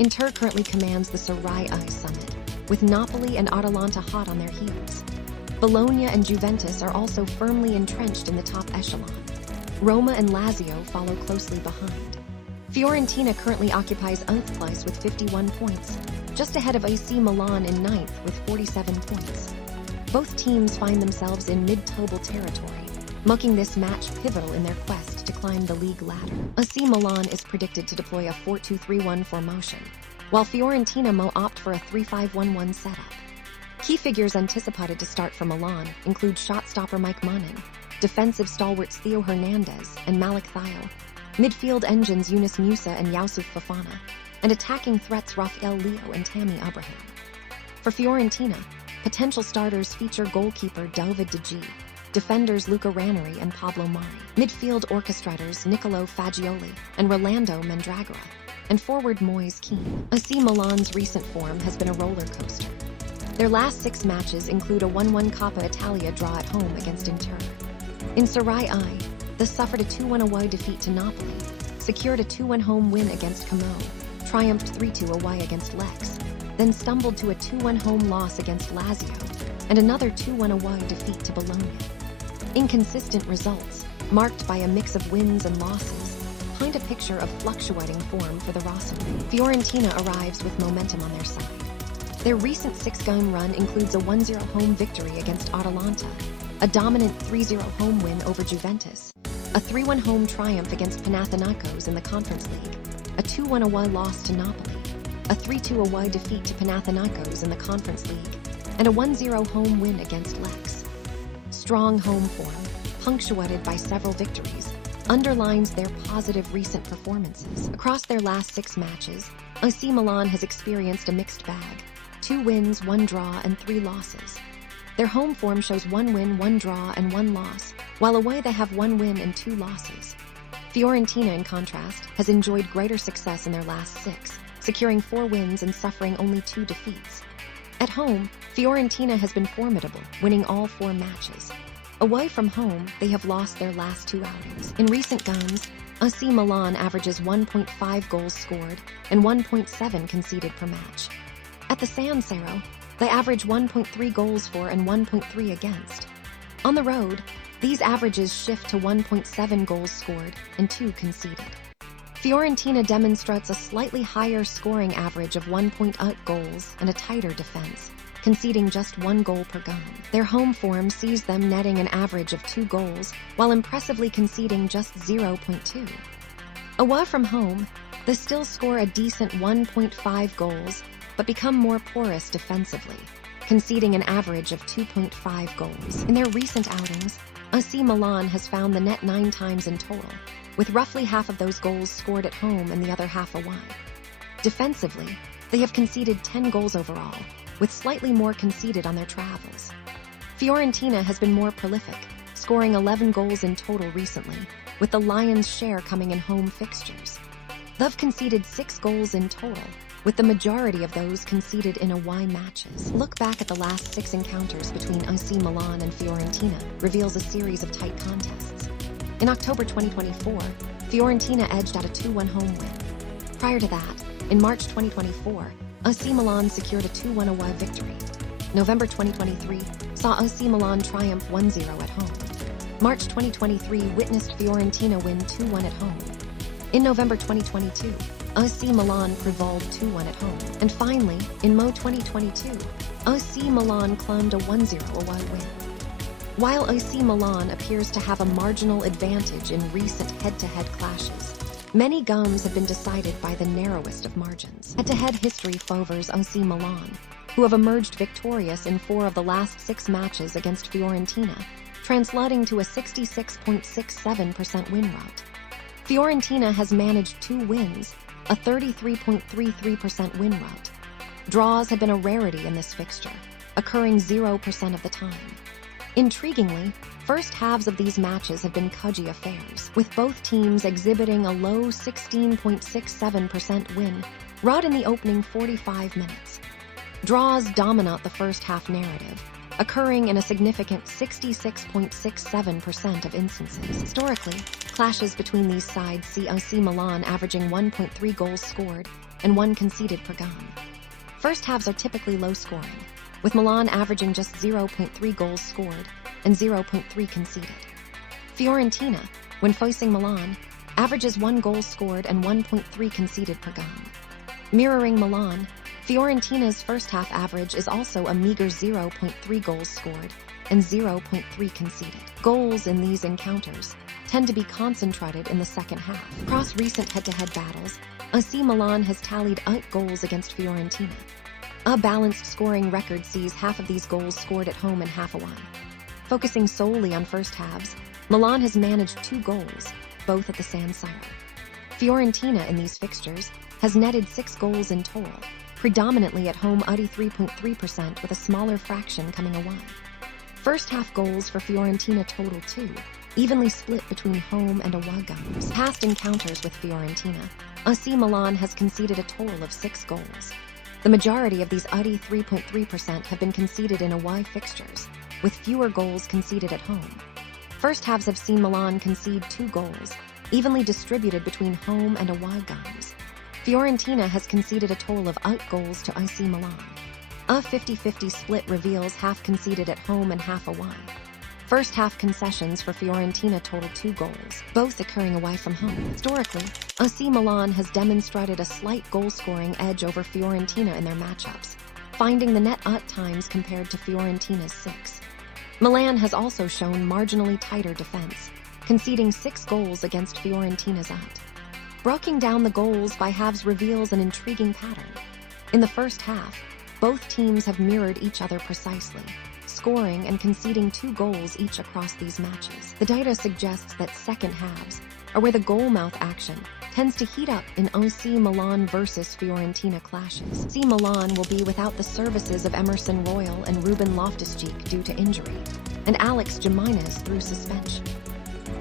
Inter currently commands the Serie A summit, with Napoli and Atalanta hot on their heels. Bologna and Juventus are also firmly entrenched in the top echelon. Roma and Lazio follow closely behind. Fiorentina currently occupies 8th place with 51 points, just ahead of AC Milan in 9th with 47 points. Both teams find themselves in mid-table territory, making this match pivotal in their quest to climb the league ladder. AC Milan is predicted to deploy a 4-2-3-1 formation, while Fiorentina may opt for a 3-5-1-1 setup. Key figures anticipated to start for Milan include shot-stopper Mike Maignan, defensive stalwarts Theo Hernandez and Malik Thiaw, midfield engines Yunus Musa and Youssouf Fofana, and attacking threats Rafael Leo and Tammy Abraham. For Fiorentina, potential starters feature goalkeeper David De Gea, defenders Luca Ranieri and Pablo Mari, midfield orchestrators Niccolò Fagioli and Rolando Mandragora, and forward Moise Kean. AC Milan's recent form has been a roller coaster. Their last 6 matches include a 1-1 Coppa Italia draw at home against Inter. In Serie A, they suffered a 2-1 away defeat to Napoli, secured a 2-1 home win against Como, triumphed 3-2 away against Lex, then stumbled to a 2-1 home loss against Lazio, and another 2-1 away defeat to Bologna. Inconsistent results, marked by a mix of wins and losses, paint a picture of fluctuating form for the Rossoneri. Fiorentina arrives with momentum on their side. Their recent 6-game run includes a 1-0 home victory against Atalanta, a dominant 3-0 home win over Juventus, a 3-1 home triumph against Panathinaikos in the Conference League, a 2-1 away loss to Napoli, a 3-2 away defeat to Panathinaikos in the Conference League, and a 1-0 home win against Lex. Strong home form, punctuated by several victories, underlines their positive recent performances. Across their last 6 matches, AC Milan has experienced a mixed bag: 2 wins, 1 draw, and 3 losses. Their home form shows 1 win, 1 draw, and 1 loss, while away they have 1 win and 2 losses. Fiorentina, in contrast, has enjoyed greater success in their last 6, securing 4 wins and suffering only 2 defeats. At home, Fiorentina has been formidable, winning all 4 matches. Away from home, they have lost their last 2 outings. In recent games, AC Milan averages 1.5 goals scored and 1.7 conceded per match. At the San Siro, they average 1.3 goals for and 1.3 against. On the road, these averages shift to 1.7 goals scored and 2 conceded. Fiorentina demonstrates a slightly higher scoring average of 1.8 goals and a tighter defense, conceding just 1 goal per game. Their home form sees them netting an average of 2 goals, while impressively conceding just 0.2. Away from home, they still score a decent 1.5 goals, but become more porous defensively, conceding an average of 2.5 goals. In their recent outings, AC Milan has found the net 9 times in total, with roughly half of those goals scored at home and the other half away. Defensively, they have conceded 10 goals overall, with slightly more conceded on their travels. Fiorentina has been more prolific, scoring 11 goals in total recently, with the Lions' share coming in home fixtures. They've conceded 6 goals in total, with the majority of those conceded in away matches. Look back at the last 6 encounters between AC Milan and Fiorentina reveals a series of tight contests. In October 2024, Fiorentina edged out a 2-1 home win. Prior to that, in March 2024, AC Milan secured a 2-1 away victory. November 2023 saw AC Milan triumph 1-0 at home. March 2023 witnessed Fiorentina win 2-1 at home. In November 2022, AC Milan prevailed 2-1 at home. And finally, in May 2022, AC Milan claimed a 1-0 away win. While AC Milan appears to have a marginal advantage in recent head-to-head clashes, many games have been decided by the narrowest of margins. Head-to-head history favors AC Milan, who have emerged victorious in 4 of the last 6 matches against Fiorentina, translating to a 66.67% win rate. Fiorentina has managed 2 wins, a 33.33% win rate. Draws have been a rarity in this fixture, occurring 0% of the time. Intriguingly, first halves of these matches have been cudgy affairs, with both teams exhibiting a low 16.67% win rate in the opening 45 minutes. Draws dominate the first half narrative, occurring in a significant 66.67% of instances. Historically, clashes between these sides see AC Milan averaging 1.3 goals scored and 1 conceded per game. First halves are typically low scoring, with Milan averaging just 0.3 goals scored and 0.3 conceded. Fiorentina, when facing Milan, averages 1 goal scored and 1.3 conceded per game. Mirroring Milan, Fiorentina's first half average is also a meager 0.3 goals scored and 0.3 conceded. Goals in these encounters tend to be concentrated in the second half. Across recent head-to-head battles, AC Milan has tallied 8 goals against Fiorentina. A balanced scoring record sees half of these goals scored at home and half away. Focusing solely on first halves, Milan has managed 2 goals, both at the San Siro. Fiorentina in these fixtures has netted 6 goals in total, predominantly at home 83.3% with a smaller fraction coming away. First half goals for Fiorentina total 2, evenly split between home and away games. Past encounters with Fiorentina, AC Milan has conceded a total of 6 goals. The majority of these 83.3% have been conceded in away fixtures, with fewer goals conceded at home. First halves have seen Milan concede 2 goals, evenly distributed between home and away games. Fiorentina has conceded a total of 8 goals to AC Milan. A 50-50 split reveals half conceded at home and half away. First half concessions for Fiorentina total 2 goals, both occurring away from home. Historically, AC Milan has demonstrated a slight goal-scoring edge over Fiorentina in their matchups, finding the net 8 times compared to Fiorentina's 6. Milan has also shown marginally tighter defense, conceding 6 goals against Fiorentina's 8. Breaking down the goals by halves reveals an intriguing pattern. In the first half, both teams have mirrored each other precisely, scoring and conceding 2 goals each across these matches. The data suggests that second halves are where the goal-mouth action tends to heat up in AC Milan versus Fiorentina clashes. AC Milan will be without the services of Emerson Royal and Ruben Loftus-Cheek due to injury, and Alex Jimenez through suspension.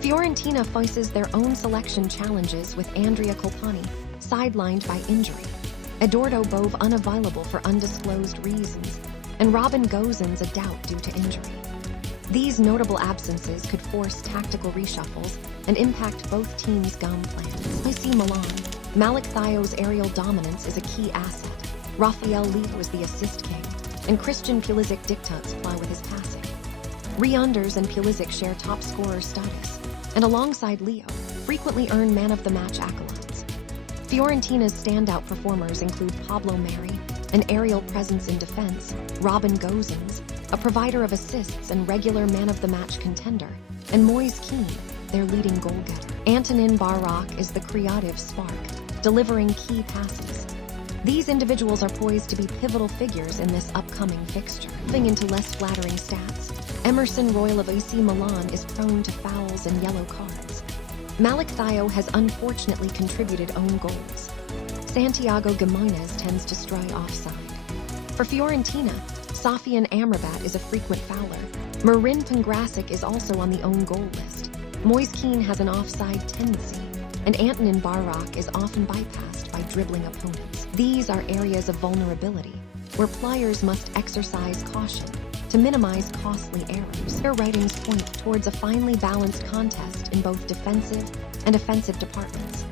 Fiorentina faces their own selection challenges with Andrea Colpani sidelined by injury, Eduardo Bove unavailable for undisclosed reasons, and Robin Gosens a doubt due to injury. These notable absences could force tactical reshuffles and impact both teams' game plans. AC Milan, Malik Thiaw's aerial dominance is a key asset. Rafael Leao is the assist king, and Christian Pulisic dictates play with his passing. Reunders and Pulisic share top scorer status, and alongside Leo, frequently earn man of the match accolades. Fiorentina's standout performers include Pablo Mari, an aerial presence in defense, Robin Gosens, a provider of assists and regular man of the match contender, and Moise Kean, their leading goal-getter. Antonin Barak is the creative spark, delivering key passes. These individuals are poised to be pivotal figures in this upcoming fixture. Moving into less flattering stats, Emerson Royal of AC Milan is prone to fouls and yellow cards. Malik Thiaw has unfortunately contributed own goals. Santiago Gimenez tends to stray offside. For Fiorentina, Sofian Amrabat is a frequent fouler. Marin Pangrasic is also on the own goal list. Moise Kean has an offside tendency, and Antonin Barak is often bypassed by dribbling opponents. These are areas of vulnerability, where players must exercise caution to minimize costly errors. Their ratings point towards a finely balanced contest in both defensive and offensive departments.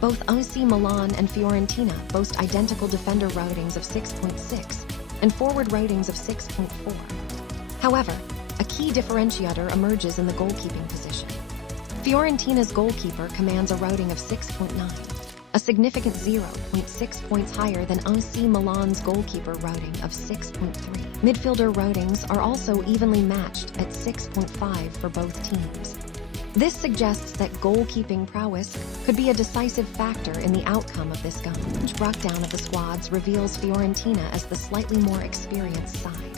Both AC Milan and Fiorentina boast identical defender ratings of 6.6 and forward ratings of 6.4. However, a key differentiator emerges in the goalkeeping position. Fiorentina's goalkeeper commands a rating of 6.9, a significant 0.6 points higher than AC Milan's goalkeeper rating of 6.3. Midfielder ratings are also evenly matched at 6.5 for both teams. This suggests that goalkeeping prowess could be a decisive factor in the outcome of this game. Each breakdown of the squads reveals Fiorentina as the slightly more experienced side.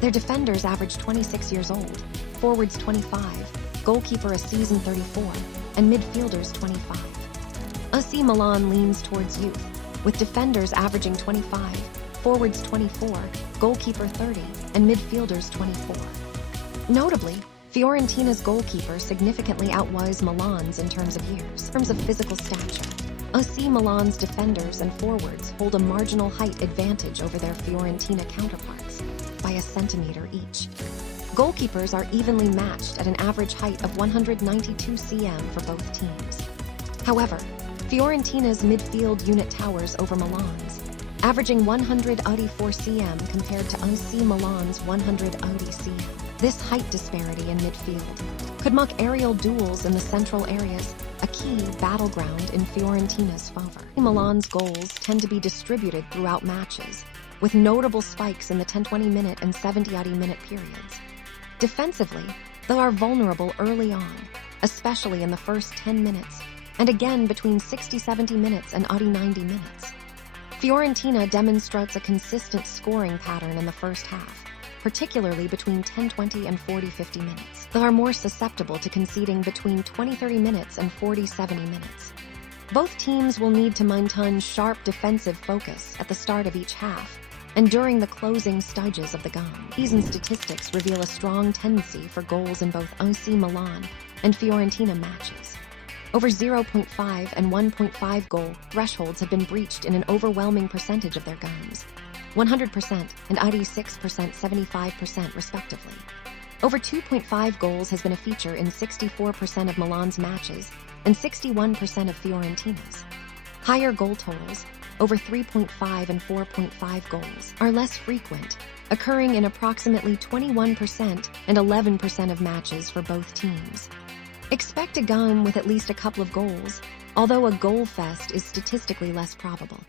Their defenders average 26 years old, forwards 25, goalkeeper a season 34, and midfielders 25. AC Milan leans towards youth, with defenders averaging 25, forwards 24, goalkeeper 30, and midfielders 24. Notably, Fiorentina's goalkeeper significantly outweighs Milan's in terms of years. In terms of physical stature, AC Milan's defenders and forwards hold a marginal height advantage over their Fiorentina counterparts by a centimeter each. Goalkeepers are evenly matched at an average height of 192 cm for both teams. However, Fiorentina's midfield unit towers over Milan's, averaging 184 cm compared to AC Milan's 180 cm. This height disparity in midfield could mark aerial duels in the central areas, a key battleground in Fiorentina's favor. Milan's goals tend to be distributed throughout matches, with notable spikes in the 10-20 minute and 70-80 minute periods. Defensively, they are vulnerable early on, especially in the first 10 minutes, and again between 60-70 minutes and 80-90 minutes. Fiorentina demonstrates a consistent scoring pattern in the first half, particularly between 10-20 and 40-50 minutes. They are more susceptible to conceding between 20-30 minutes and 40-70 minutes. Both teams will need to maintain sharp defensive focus at the start of each half and during the closing stages of the game. Season statistics reveal a strong tendency for goals in both AC Milan and Fiorentina matches. Over 0.5 and 1.5 goal thresholds have been breached in an overwhelming percentage of their games, 100% and 86%, 75% respectively. Over 2.5 goals has been a feature in 64% of Milan's matches and 61% of Fiorentina's. Higher goal totals, over 3.5 and 4.5 goals, are less frequent, occurring in approximately 21% and 11% of matches for both teams. Expect a game with at least a couple of goals, although a goal fest is statistically less probable.